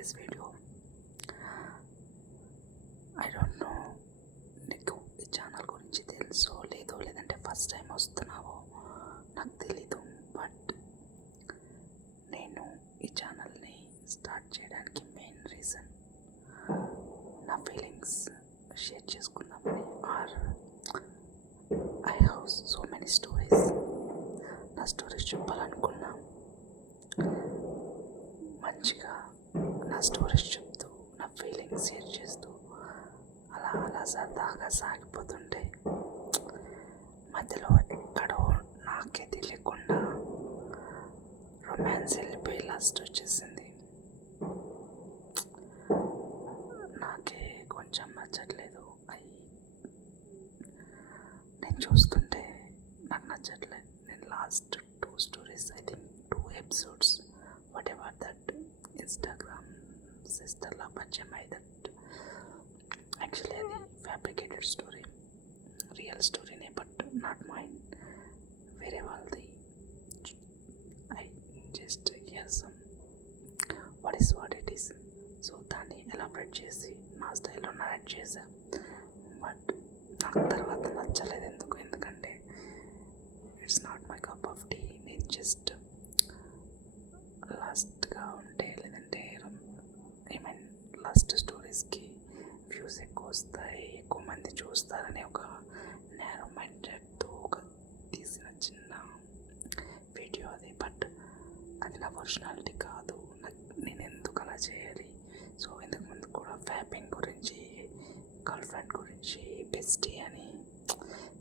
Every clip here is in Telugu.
today's video. I don't know నీకు ఈ ఛానల్ గురించి తెలుసో లేదో, లేదంటే ఫస్ట్ టైం వస్తున్నావో నాకు తెలీదు. బట్ నేను ఈ ఛానల్ని స్టార్ట్ చేయడానికి మెయిన్ రీజన్ నా ఫీలింగ్స్ షేర్ చేసుకుందామని. Or I have so many stories. నా స్టోరీస్ చెప్పాలనుకున్నా, మంచిగా నా స్టోరీస్ చెప్తూ నా ఫీలింగ్స్ షేర్ చేస్తూ అలా సరదాగా సాగిపోతుంటే మధ్యలో ఎక్కడో నాకే తెలియకుండా రొమాన్స్ వెళ్ళిపోయి లాస్ట్ వచ్చేసింది. నాకే కొంచెం నచ్చట్లేదు. నేను చూస్తుంటే నాకు నచ్చట్లేదు. నేను last 2 stories, I think 2 episodes, whatever that Instagram సిస్టర్లా పరిచయం అయ్యి దట్ యాక్చువల్లీ అది ఫ్యాబ్రికేటెడ్ స్టోరీ, రియల్ స్టోరీనే, బట్ నాట్ మైండ్, వేరే వాళ్ళది. I just hear somewhat it is. So దాన్ని ఎలాబరేట్ చేసి నా స్టైల్లో నరేట్ చేశా. బట్ నాకు తర్వాత నచ్చలేదు. ఎందుకంటే it's not my cup of tea. నేను జస్ట్ లాస్ట్గా ఉంటే, లేదంటే లాస్ట్ స్టోరీస్కి వ్యూస్ ఎక్కువ వస్తాయి, ఎక్కువ మంది చూస్తారని ఒక నేరో మైండెడ్తో తీసిన చిన్న వీడియో అది. బట్ అది నా పర్సనాలిటీ కాదు. నేను ఎందుకు అలా చేయాలి? సో ఇంతకు ముందు కూడా ఫ్యాపింగ్ గురించి, గర్ల్ ఫ్రెండ్ గురించి, బెస్టీ అని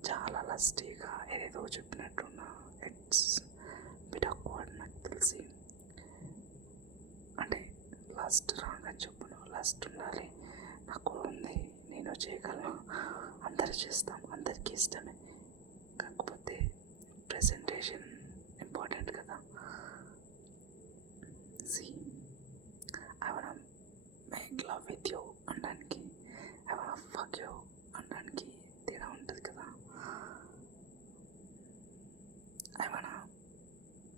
చాలా లస్టీగా ఏదేదో చెప్పినట్టున్నా. ఇట్స్ బిట్ ఆక్వర్డ్ నాకు తెలిసి. అంటే లాస్ట్ రాగా చెప్పును, లాస్ట్ ఉండాలి. నాకు ఉంది, నేను చేయగలను, అందరు చేస్తాం, అందరికీ ఇష్టమే. కాకపోతే ప్రెజెంటేషన్ ఇంపార్టెంట్ కదా. See I want make love with you అనడానికి, ఐ వాంట్ ఫక్ యూ అనడానికి తేడా ఉంటుంది కదా. I want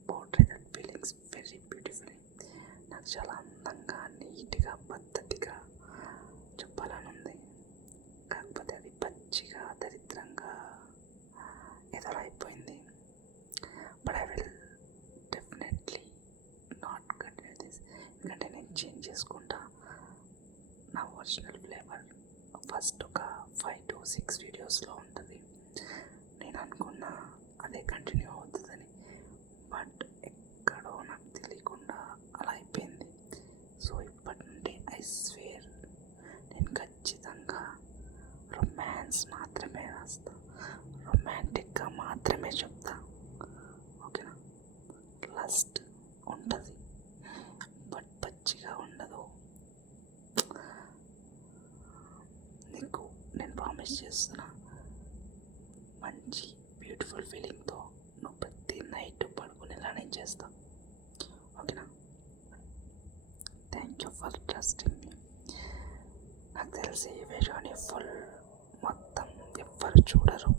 portray that feelings very beautifully. నాకు చాలా అందంగా, నీట్గా, పద్ధతిగా చెప్పాలని ఉంది. కాకపోతే అది పచ్చిగా, దరిద్రంగా ఏదో అయిపోయింది. But I will definitely not continue this. ఎందుకంటే నేను చేంజ్ చేసుకుంటా నా ఒరిజినల్ ఫ్లేవర్. ఫస్ట్ ఒక 5 to 6 వీడియోస్లో ఉంటుంది. నేను అనుకున్నా అదే కంటిన్యూ అవుతుందని, బట్ ఎక్కడో నాకు తెలియకుండా అలా అయిపోయింది. సో ఇప్పటి నుండి ఐ స్వేర్ నేను ఖచ్చితంగా రొమాన్స్ మాత్రమే రాస్తా, రొమాంటిక్గా మాత్రమే చెప్తా. ఓకేనా? లస్ట్ ఉంటుంది, బట్ పచ్చిగా ఉండదు. నీకు నేను ప్రామిస్ చేస్తున్నా, మంచి బ్యూటిఫుల్ ఫీలింగ్తో నువ్వు ప్రతి నైట్ పడుకునేలా నేను చేస్తా. ఓకేనా? Thank you for trusting me. నాకు తెలిసి ఈ వీడియోని ఫుల్ మొత్తం ఎవ్వరు చూడరు.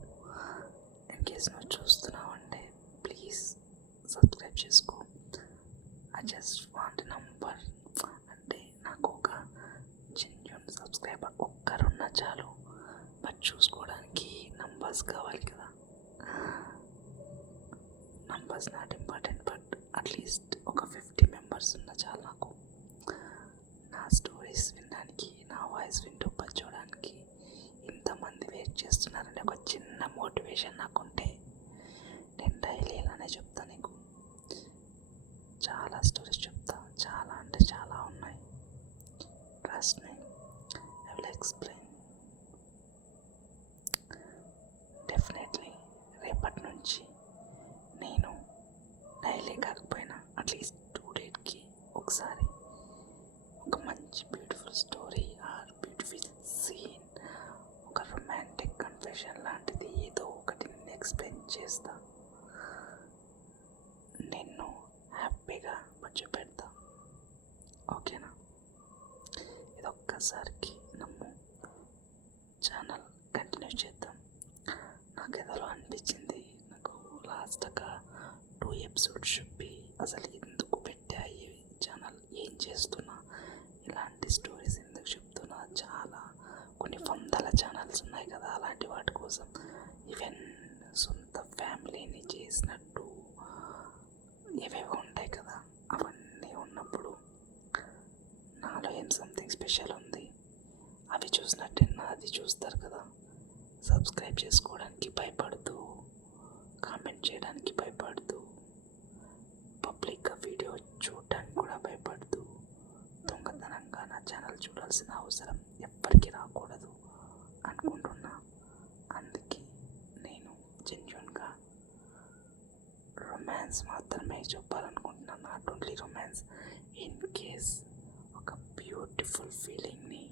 ఇన్ కేస్ నువ్వు చూస్తున్నావు అంటే ప్లీజ్ సబ్స్క్రైబ్ చేసుకో. I just want number. అంటే నాకు ఒక జెన్యూన్ సబ్స్క్రైబర్ ఒక్కరున్నా చాలు. బట్ చూసుకోవడానికి నంబర్స్ కావాలి కదా. Numbers not important, but at least ఒక 50 మెంబర్స్ ఉన్నా చాలు నాకు. నా స్టోరీస్ వినడానికి, నా వాయిస్ వింటూ పచ్చోడానికి ఇంతమంది వెయిట్ చేస్తున్నారని ఒక చిన్న మోటివేషన్ నాకుంటే నేను డైలీ ఇలానే చెప్తా. నీకు చాలా స్టోరీస్ చెప్తా, చాలా అంటే చాలా ఉన్నాయి. Trust me, I will explain. Definitely రేపటి నుంచి నేను డైలీ కాకపోయినా అట్లీస్ట్ 2 డేస్కి ఒకసారి ఒక మంచి beautiful story or beautiful scene, ఒక రొమాంటిక్ కన్ఫెషన్ లాంటిది ఏదో ఒకటి నేను ఎక్స్ప్లెయిన్ చేస్తా. నిన్ను హ్యాపీగా మర్చిపెడతా. ఓకేనా? ఇదొక్కసారికి నమ్ము. ఛానల్ కంటిన్యూ చేద్దాం. నాకు ఏదో అనిపించింది, నాకు లాస్ట్ ఒక 2 ఎపిసోడ్స్ చెప్పి అసలు ఎందుకు పెట్టా ఈ ఛానల్, ఏం చేస్తున్నా, సబ్స్క్రైబ్ చేసుకోవడానికి భయపడుతూ, కామెంట్ చేయడానికి భయపడుతూ, పబ్లిక్గా వీడియో చూడడానికి కూడా భయపడుతూ, దొంగతనంగా నా ఛానల్ చూడాల్సిన అవసరం ఎవ్వరికి రాకూడదు అనుకుంటున్నా. అందుకే నేను జెన్యూన్గా రొమాన్స్ మాత్రమే చెప్పాలనుకుంటున్నాను. Not only romance, in case ఒక బ్యూటిఫుల్ ఫీలింగ్ని,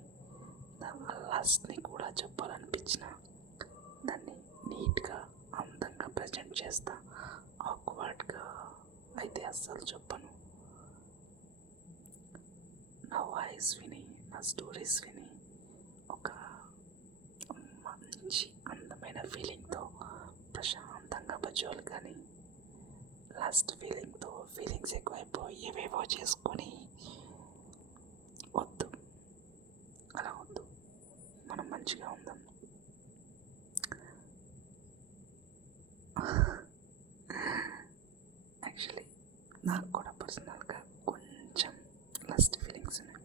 లాస్ట్ని కూడా చెప్పాలనిపించిన దాన్ని నీట్గా అందంగా ప్రజెంట్ చేస్తా. ఆక్వర్డ్గా అయితే అస్సలు చెప్పను. నా వాయిస్ విని, నా స్టోరీస్ విని ఒక మంచి అందమైన ఫీలింగ్తో ప్రశాంతంగా బజ్జోలు, కానీ లాస్ట్ ఫీలింగ్స్ ఎక్కువైపోయి ఏవేవో చేసుకొని వద్దు, అలా వద్దు. మనం మంచిగా ఉందాం. యాక్చువల్లీ నాకు కూడా పర్సనల్గా కొంచెం లాస్ట్ ఫీలింగ్స్ ఉన్నాయి.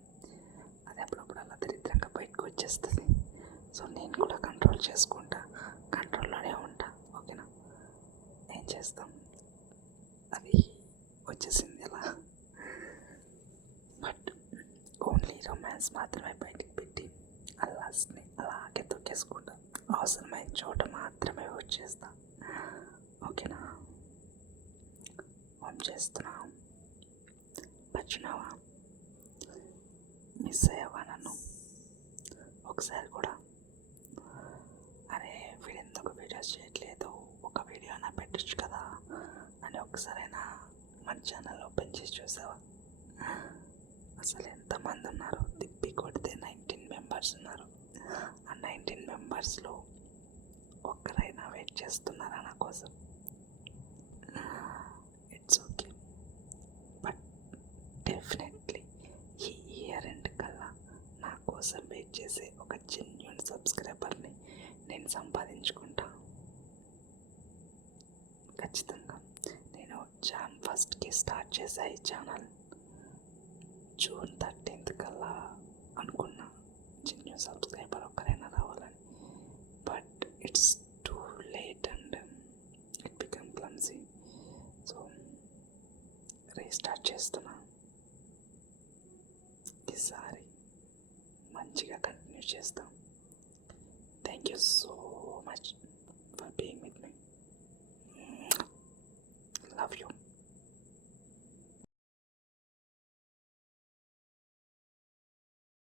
అది అప్పుడప్పుడు అలా దరిద్రంగా బయటకు వచ్చేస్తుంది. సో నేను కూడా కంట్రోల్ చేసుకుంటా, కంట్రోల్లోనే ఉంటా. ఓకేనా? ఏం చేస్తాం, అది వచ్చేసింది అలా. బట్ ఓన్లీ రొమాన్స్ మాత్రమే బయటికి పెట్టి ఆ లాస్ట్ని అలాగే తొక్కేసుకుంటా. అవసరమైన చోట మాత్రమే వచ్చేస్తా. ఓకేనా? ఫోన్ చేస్తున్నా, మర్చినావా? మిస్ అయ్యావా నన్ను ఒకసారి కూడా? అరే వీడెందుకు వీడియోస్ చేయట్లేదు, ఒక వీడియో అయినా పెట్టచ్చు కదా అని ఒకసారైనా మన ఛానల్ ఓపెన్ చేసి చూసావా? అసలు ఎంతమంది ఉన్నారు? తిప్పి కొడితే 19 మెంబర్స్ ఉన్నారు. ఆ 19 మెంబర్స్లో ఒక్కరైనా వెయిట్ చేస్తున్నారా నా కోసం? It's okay. బట్ డెఫినెట్లీ ఈ ఇయర్ ఎండ్ కల్లా నా కోసం వెయిట్ చేసే ఒక జెన్యూన్ సబ్స్క్రైబర్ని నేను సంపాదించుకుంటా. ఖచ్చితంగా. నేను జాన్ 1st స్టార్ట్ చేసా ఈ ఛానల్. జూన్ 13th కల్లా అనుకున్నా జెన్యూన్ సబ్స్క్రైబర్ ఒక్కరైనా రావాలని. But it's too late and it become clumsy. So restart చేస్తున్నా. ఈసారి మంచిగా కంటిన్యూ చేస్తాం. Thank you so